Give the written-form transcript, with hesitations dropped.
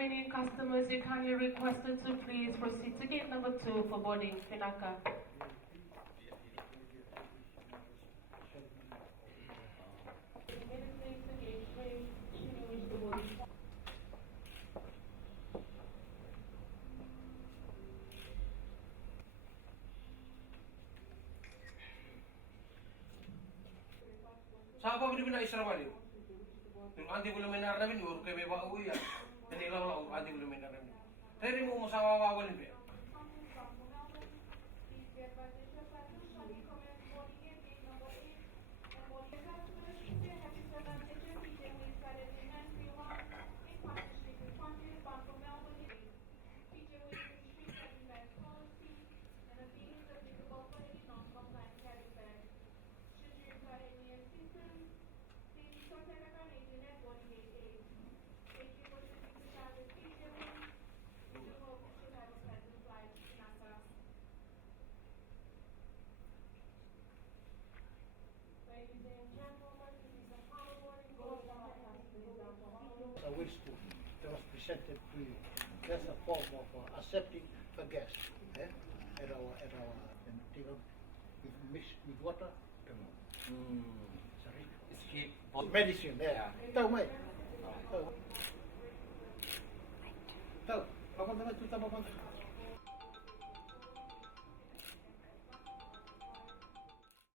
remaining customers, you kindly requested to please proceed to gate number 2 for boarding. Pinaka. Sa apa beli benda Isra balik? Yung anti belum menar namin, urut kami bawa uya. Jadi lang anti belum menar namin. Tadi mo masawa wawal ni. A wish that was presented to you. That's a form of accepting a guest at our and they will mix with water. Sorry. Escape. Medicine, yeah. Tahu mai? Tahu. Tahu. Papan tu tahu papan.